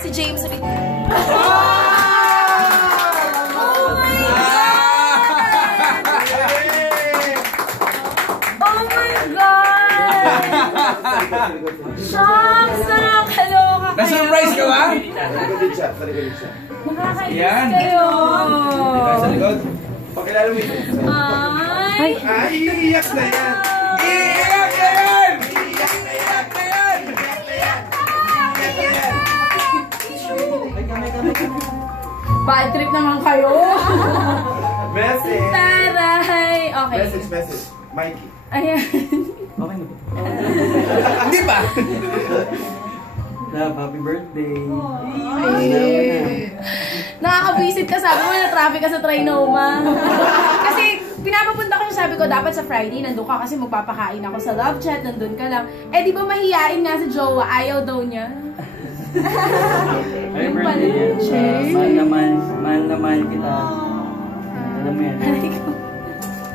Si James. Oh my God! Shucks! Nakakaloka kayo. Na-surprise ka ba? Nakakainis kayo. Sa likod. Pakilala mo ito. Ay! Ay, iiyak na yan! Iiyak na yan! Iiyak na yan! Bad trip naman kayo. Message! Taray! Okay. Message. Mikey. Ayan. Okay na po. Hindi pa? Love, happy birthday. Nakaka-visit ka, sabi mo na traffic ka sa Trinoma. Kasi pinapapunta ko yung sabi ko, dapat sa Friday nandun ka kasi magpapakain ako sa love chat, nandun ka lang. Eh di ba mahihain nga si Jowa, ayaw daw niya. Happy birthday. Mahal na mahal kita. Alam mo yan.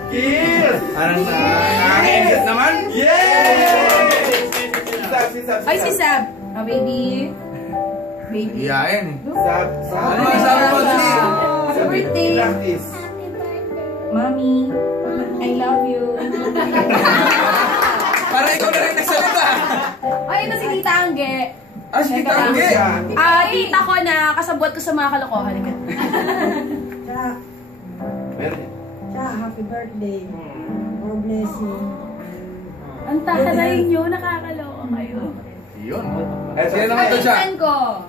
Kiss! Parang nakaka-engage naman? Yay! Ay, si Sab. Oh, baby. Baby. Iyain. Sab. Ano masabi mo, Dali? Happy birthday. Practice. Mommy, I love you. Para ikaw na rin nagsalita. Ay, ito si Tita Angge. Ah, si Tita Angge. Tita ko na kasabot ko sa mga kalokohan. Meron yan. Happy birthday. God bless you. Ang taray nyo, nakakaloka kayo. Yun. Sino naman to siya? Pinsan ko.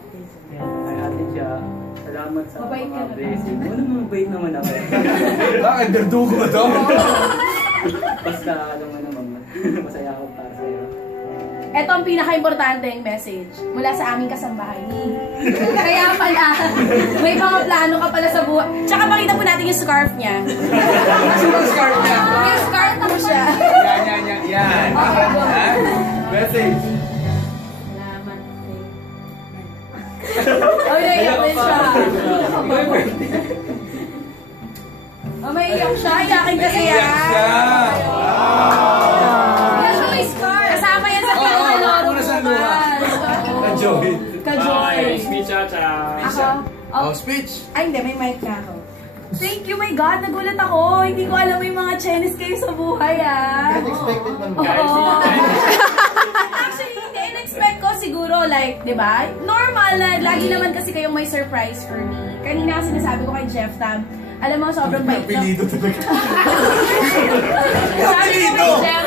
Ay, ate siya. Salamat sa Mabait ka mga na. blessing. Ano mabait naman ako. Bakit? Gardugo ba to? Basta alam mo naman, masaya ako para sa'yo. Ito ang pinaka-importanteng message mula sa aming kasambahay. Kaya pala, may mga plano ka pala sa buhay. Tsaka pakita po natin yung scarf niya. Sino ang scarf niya? Yung scarf mo siya. Yan. Message. Salamat. Oh, naiyak din siya. Oh, may iyak siya. Iyakin kasi yan. Iyak siya. Yan siya may scarf. Kasama yan sa pinangaloro. Una sa luha. Ka-joy. Ka-joy. Ako? Oh, speech. Ay, hindi. May mic na ako. Thank you, my God. Nagulat ako. Hindi ko alam may mga Chinese kayo sa buhay, ah. Unexpected man mo. Oo. Actually, hindi. In-expect ko siguro, like, di ba? Normal na. Lagi naman kasi kayong may surprise for me. Kanina sinasabi ko kay Jeff Tam, alam mo, sobrang bait na. Pilido talaga. Sabi ko kay Jeff,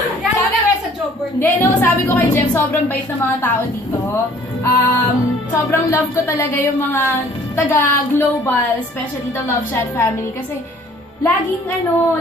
sabi ko kay Jeff, sobrang bait ng mga tao dito. Sobrang love ko talaga yung mga taga-global, especially the Love Chat family. Kasi, laging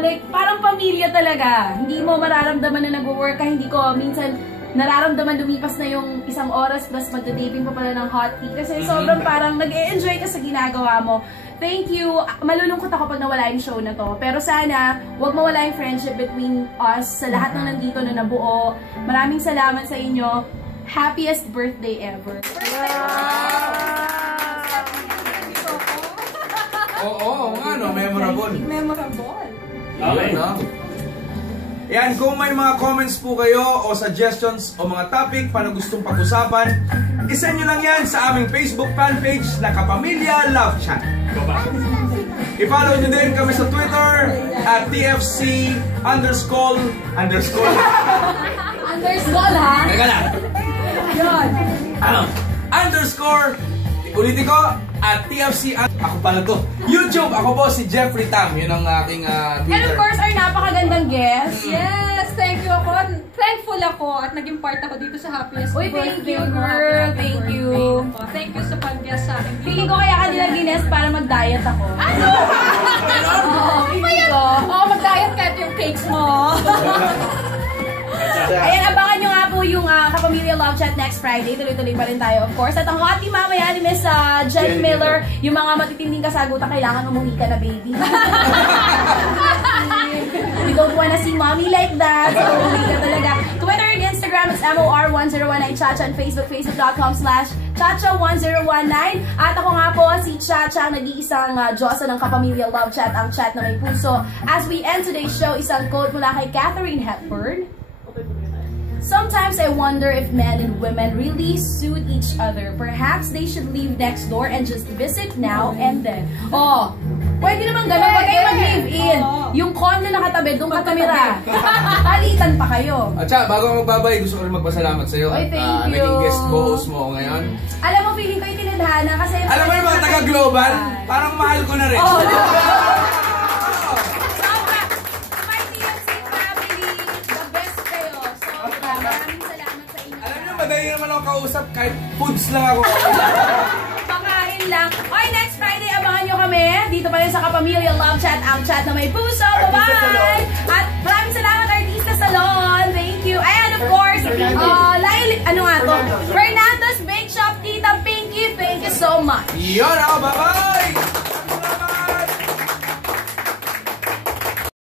like, parang pamilya talaga. Hindi mo mararamdaman na nag-work ka, hindi ko minsan nararamdaman lumipas na yung isang oras plus magda-dating pa pala ng hot tea. Kasi sobrang parang nag-e-enjoy ka sa ginagawa mo. Thank you. Malulungkot ako pag nawala yung show na to. Pero sana, huwag mawala yung friendship between us sa lahat ng nandito na nabuo. Maraming salamat sa inyo. Happiest birthday ever. Oo nga, no? Memorable. Memorable. Okay. No? Yan, kung may mga comments po kayo o suggestions o mga topic pa na gustong pag-usapan, isend nyo lang yan sa aming Facebook fan page na Kapamilya Love Chat. I-follow nyo din kami sa Twitter at TFC__. Underscore, ha? Teka lang. Yun. Underscore. Ulitin ko. At TFC. Ako pala to. YouTube. Ako po si Jeffrey Tam. Yun ang aking Twitter. And of course, our napakagandang guest. Yes, thank you ako. Thankful ako at naging part ako dito sa Happiest Uy, thank Birthday you, mo. girl. Happy Thank birthday you. po. Thank you sa pag-guest sa akin. Feeling ko kaya kanila gines para mag-diet ako. Ano? Oo, feeling ko. Oo, mag-diet kahit yung cakes mo. Ayan, abangan nyo nga po yung Kapamilya Love Chat next Friday. Tuloy-tuloy pa rin tayo, of course. At ang hot team mamaya ni Miss Jen Miller, yung mga matitinding kasagutan, kailangan umuwi ka na, baby. We don't wanna see mommy like that. So, umuwi ka talaga. Twitter and Instagram, it's MOR1019 Chacha, and Facebook, facebook.com/Chacha1019. At ako nga po, si Chacha, nag-iisang Diyosa ng Kapamilya Love Chat, ang chat na may puso. As we end today's show, isang quote mula kay Katharine Hepburn. Sometimes I wonder if men and women really suit each other. Perhaps they should leave next door and just visit now and then. Oh, pwede naman gano'n. Pag kayo mag-live-in, yung condo na katabi, doon ka tumira. Palitan pa kayo. At siya, bago ako magbabay, gusto ko rin magpasalamat sa'yo. Oy, At thank you. naging guest co-host mo ako ngayon. Alam mo, feeling ko yung tinadhana kasi... Alam mo yung mga taga-global, parang mahal ko na rin. Oh, sobra. My TMC family, the best kayo. Sobra. Maraming salamat sa inyo. Alam niyo, madali naman ako kausap kahit foods lang ako. Pakain lang. Okay, next Friday, abangan nyo kami. Dito pa rin sa Kapamilya Love Chat, ang chat na may puso. Bye-bye! At maraming salamat, Artista Salon. Thank you. And of course, ano nga to? Fernando's Bake Shop, Tita Pinky. Thank you so much. Yun ako, bye-bye!